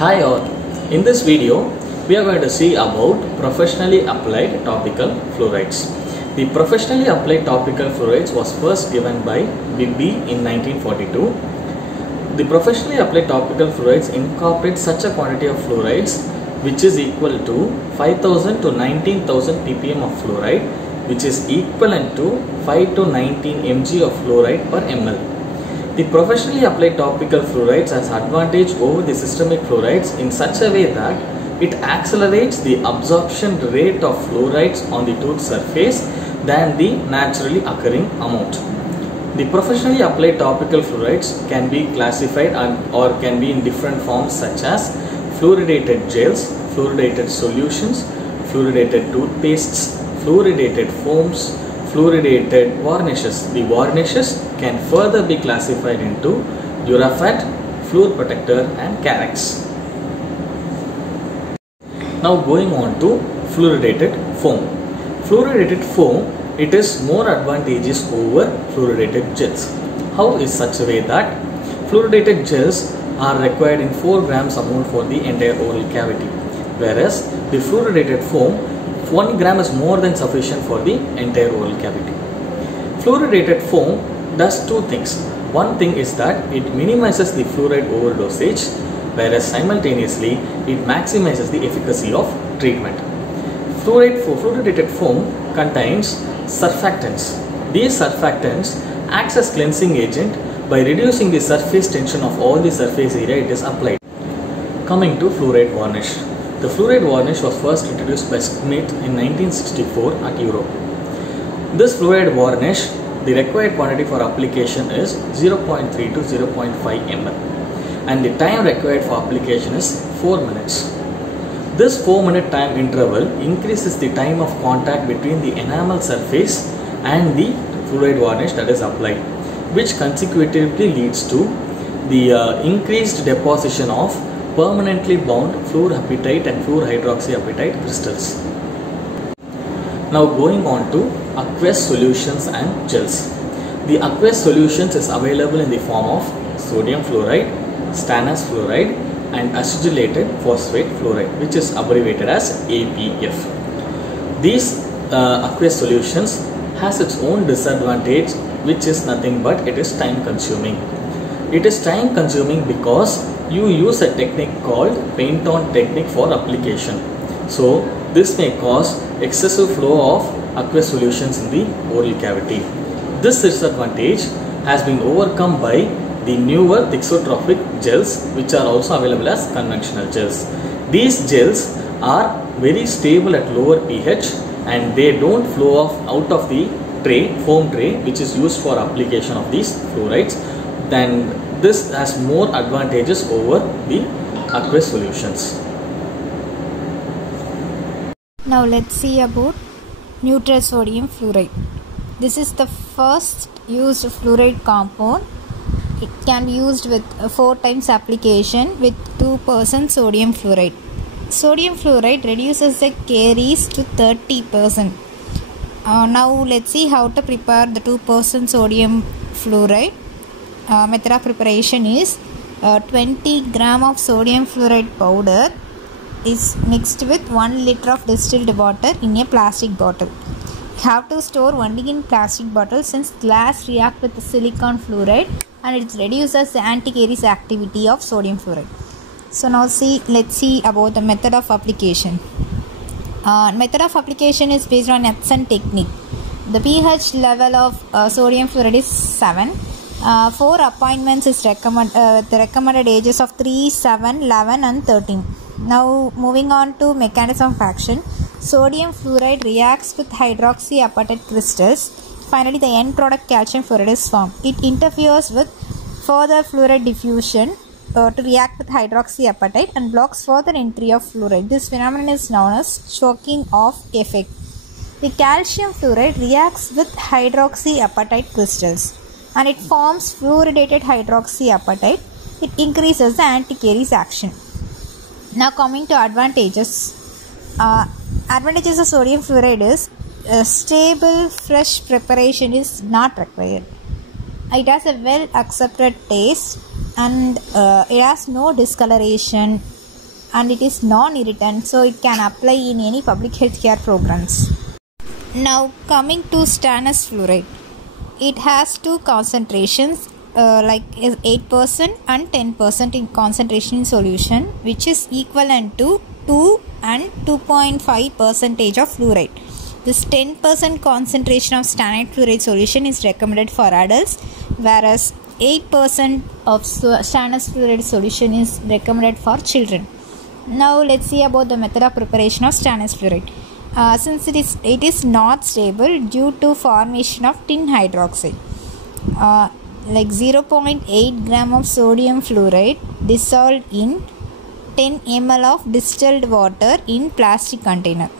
Hi all, in this video we are going to see about professionally applied topical fluorides. The professionally applied topical fluorides was first given by Bibby in 1942. The professionally applied topical fluorides incorporate such a quantity of fluorides which is equal to 5000 to 19000 ppm of fluoride, which is equivalent to 5 to 19 mg of fluoride per ml. The professionally applied topical fluorides has advantage over the systemic fluorides in such a way that it accelerates the absorption rate of fluorides on the tooth surface than the naturally occurring amount. The professionally applied topical fluorides can be classified or can be in different forms such as fluoridated gels, fluoridated solutions, fluoridated toothpastes, fluoridated foams, fluoridated varnishes. The varnishes can further be classified into Durafat, Fluor Protector and Carex. Now going on to fluoridated foam. Fluoridated foam, it is more advantageous over fluoridated gels. How is such a way that fluoridated gels are required in 4 grams amount for the entire oral cavity, whereas the fluoridated foam 1 gram is more than sufficient for the entire oral cavity. Fluoridated foam does two things. One thing is that it minimizes the fluoride overdosage, whereas simultaneously it maximizes the efficacy of treatment. Fluoridated foam contains surfactants. These surfactants acts as cleansing agent by reducing the surface tension of all the surface area it is applied. Coming to fluoride varnish. The fluoride varnish was first introduced by Schmidt in 1964 at Europe. This fluoride varnish, the required quantity for application is 0.3 to 0.5 ml and the time required for application is 4 minutes. This 4-minute time interval increases the time of contact between the enamel surface and the fluoride varnish that is applied, which consecutively leads to the increased deposition of permanently bound fluorapatite and fluorhydroxyapatite crystals. Now going on to aqueous solutions and gels. The aqueous solutions is available in the form of sodium fluoride, stannous fluoride and acidulated phosphate fluoride, which is abbreviated as APF. These aqueous solutions has its own disadvantage, which is nothing but it is time consuming. It is time consuming because you use a technique called paint on technique for application. So this may cause excessive flow of aqueous solutions in the oral cavity. This disadvantage has been overcome by the newer thixotropic gels, which are also available as conventional gels. These gels are very stable at lower pH and they don't flow off out of the tray, foam tray, which is used for application of these fluorides. Then this has more advantages over the aqueous solutions. Now let's see about neutral-sodium fluoride. This is the first used fluoride compound. It can be used with 4 times application with 2% sodium fluoride. Sodium fluoride reduces the caries to 30%. Now let's see how to prepare the 2% sodium fluoride. Method of preparation is 20 gram of sodium fluoride powder is mixed with 1 liter of distilled water in a plastic bottle. You have to store only in plastic bottle since glass react with the silicon fluoride and it reduces the anti-caries activity of sodium fluoride. So now let's see about the method of application. Method of application is based on Epson technique. The pH level of sodium fluoride is 7. 4 appointments is the recommended ages of 3, 7, 11 and 13. Now moving on to mechanism of action. Sodium fluoride reacts with hydroxyapatite crystals. Finally the end product calcium fluoride is formed. It interferes with further fluoride diffusion to react with hydroxyapatite and blocks further entry of fluoride. This phenomenon is known as choking off effect. The calcium fluoride reacts with hydroxyapatite crystals and it forms fluoridated hydroxyapatite. It increases the anti-caries action. Now coming to advantages. Advantages of sodium fluoride is stable fresh preparation is not required. It has a well accepted taste and it has no discoloration and it is non-irritant, so it can apply in any public health care programs. Now coming to stannous fluoride, it has two concentrations like is 8% and 10% in concentration in solution, which is equivalent to 2 and 2.5 percentage of fluoride. This 10% concentration of stannite fluoride solution is recommended for adults, whereas 8% of stannous fluoride solution is recommended for children. Now let's see about the method of preparation of stannous fluoride. Since it is not stable due to formation of tin hydroxide, like 0.8 gram of sodium fluoride dissolved in 10 ml of distilled water in plastic container.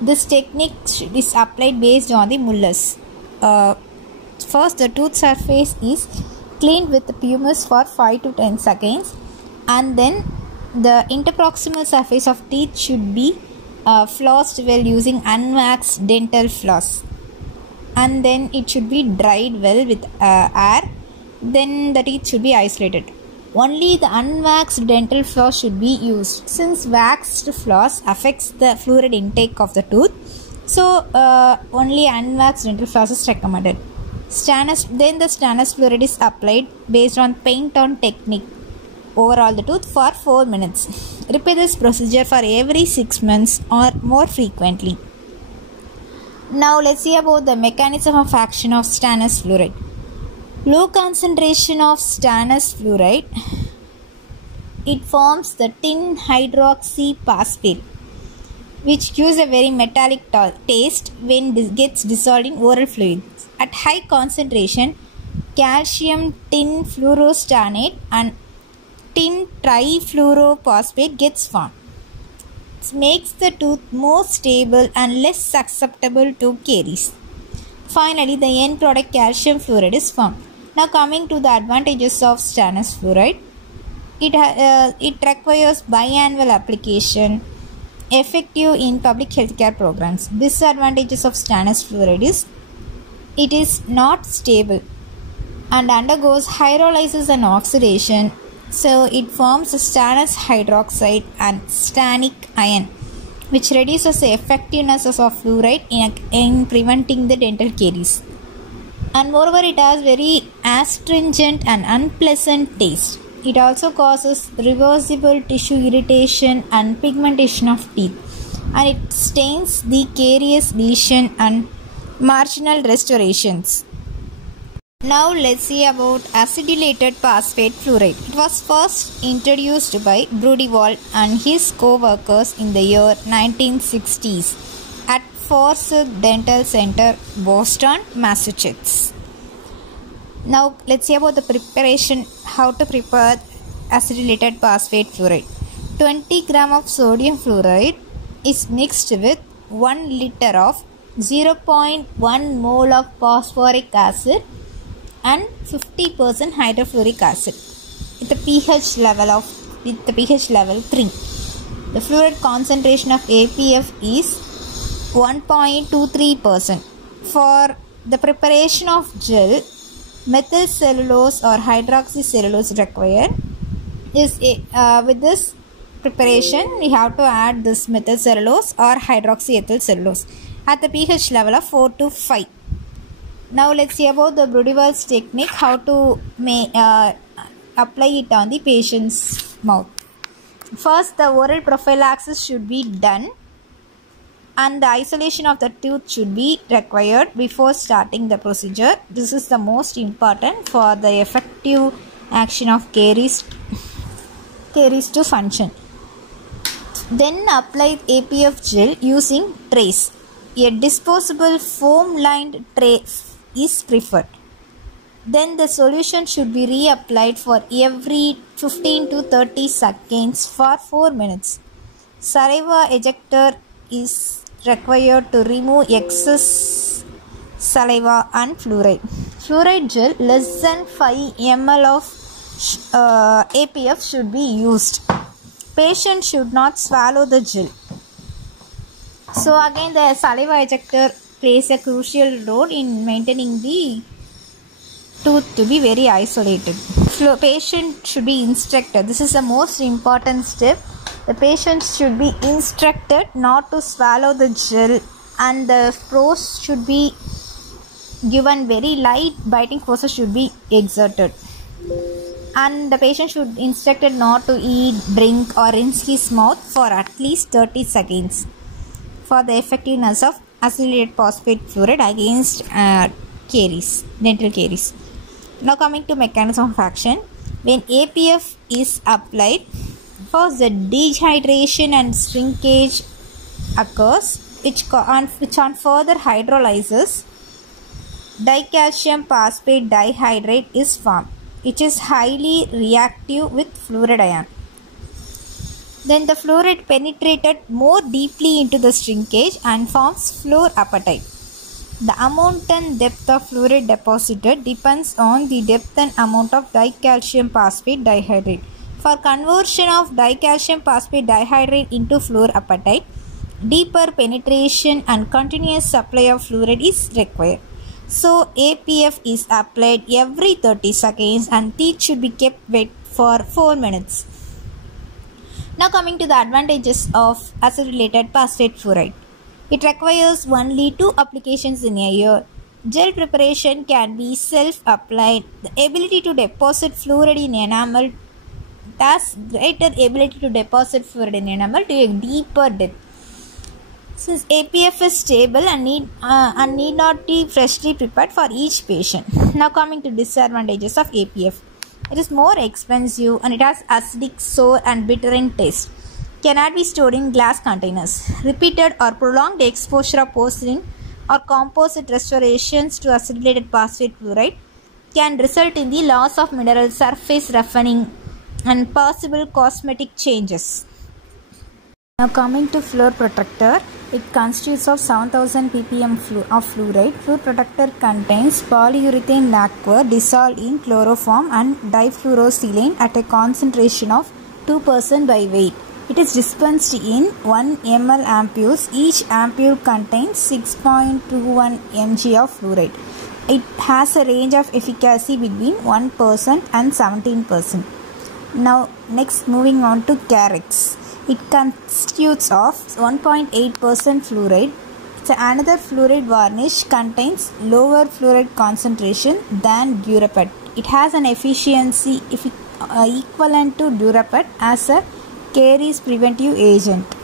This technique is applied based on the Muller's. First, the tooth surface is cleaned with pumice for 5 to 10 seconds, and then the interproximal surface of teeth should be flossed well using unwaxed dental floss, and then it should be dried well with air. Then the teeth should be isolated. Only the unwaxed dental floss should be used, since waxed floss affects the fluoride intake of the tooth. So only unwaxed dental floss is recommended. Then the stannous fluoride is applied based on paint on technique over all the tooth for 4 minutes. Repeat this procedure for every 6 months or more frequently. Now let's see about the mechanism of action of stannous fluoride. Low concentration of stannous fluoride, it forms the tin hydroxyphosphate, which gives a very metallic taste when it gets dissolved in oral fluids. At high concentration, calcium tin fluorostannate and tin trifluorophosphate gets formed. It makes the tooth more stable and less susceptible to caries. Finally, the end product calcium fluoride is formed. Now coming to the advantages of stannous fluoride, it requires biannual application, effective in public healthcare programs. Disadvantages of stannous fluoride is it is not stable and undergoes hydrolysis and oxidation, so it forms a stannous hydroxide and stannic ion, which reduces the effectiveness of fluoride in preventing the dental caries. And moreover, it has very astringent and unpleasant taste. It also causes reversible tissue irritation and pigmentation of teeth, and it stains the carious lesion and marginal restorations. Now let's see about acidylated phosphate fluoride. It was first introduced by Brudewald and his co-workers in the year 1960s at Forsyth Dental Center, Boston, Massachusetts. Now let's see about the preparation, how to prepare acidylated phosphate fluoride. 20 gram of sodium fluoride is mixed with 1 liter of 0.1 mole of phosphoric acid and 50% hydrofluoric acid with the pH level 3. The fluoride concentration of APF is 1.23%. For the preparation of gel, methyl cellulose or hydroxycellulose required. With this preparation, we have to add this methyl cellulose or hydroxyethyl cellulose at the pH level of 4 to 5. Now let's see about the Brudewald's technique, how to apply it on the patient's mouth. First, the oral prophylaxis should be done, and the isolation of the tooth should be required before starting the procedure. This is the most important for the effective action of caries to function. Then apply APF gel using trays. A disposable foam-lined tray is preferred. Then the solution should be reapplied for every 15 to 30 seconds for 4 minutes. Saliva ejector is required to remove excess saliva and fluoride. Fluoride gel less than 5 ml of APF should be used. Patient should not swallow the gel. So again, the saliva ejector plays a crucial role in maintaining the tooth to be very isolated. patient should be instructed. This is the most important step. The patient should be instructed not to swallow the gel, and the force should be given. Very light biting forces should be exerted, and the patient should be instructed not to eat, drink or rinse his mouth for at least 30 seconds for the effectiveness of acylated phosphate fluoride against dental caries. Now coming to mechanism of action. When APF is applied, first the dehydration and shrinkage occurs, which on further hydrolysis, dicalcium phosphate dihydrate is formed, which is highly reactive with fluoride ion. Then the fluoride penetrated more deeply into the shrinkage and forms fluorapatite. The amount and depth of fluoride deposited depends on the depth and amount of dicalcium phosphate dihydrate. For conversion of dicalcium phosphate dihydrate into fluorapatite, deeper penetration and continuous supply of fluoride is required. So APF is applied every 30 seconds and teeth should be kept wet for 4 minutes. Now coming to the advantages of acylated phosphate fluoride. It requires only 2 applications in a year. Gel preparation can be self-applied. The ability to deposit fluoride in enamel has greater ability to deposit fluoride in enamel to a deeper depth. Since APF is stable and need not be freshly prepared for each patient. Now coming to disadvantages of APF. It is more expensive and it has acidic, sour and bitter in taste. Cannot be stored in glass containers. Repeated or prolonged exposure of porcelain or composite restorations to acylated phosphate fluoride can result in the loss of mineral surface roughening and possible cosmetic changes. Now coming to Fluor Protector, it constitutes of 7000 ppm of fluoride. Fluor Protector contains polyurethane lacquer dissolved in chloroform and difluorosilane at a concentration of 2% by weight. It is dispensed in 1 ml ampules. Each ampule contains 6.21 mg of fluoride. It has a range of efficacy between 1% and 17%. Now next moving on to Carex. It constitutes of 1.8% fluoride. So another fluoride varnish contains lower fluoride concentration than Durapet. It has an efficiency equivalent to Durapet as a caries preventive agent.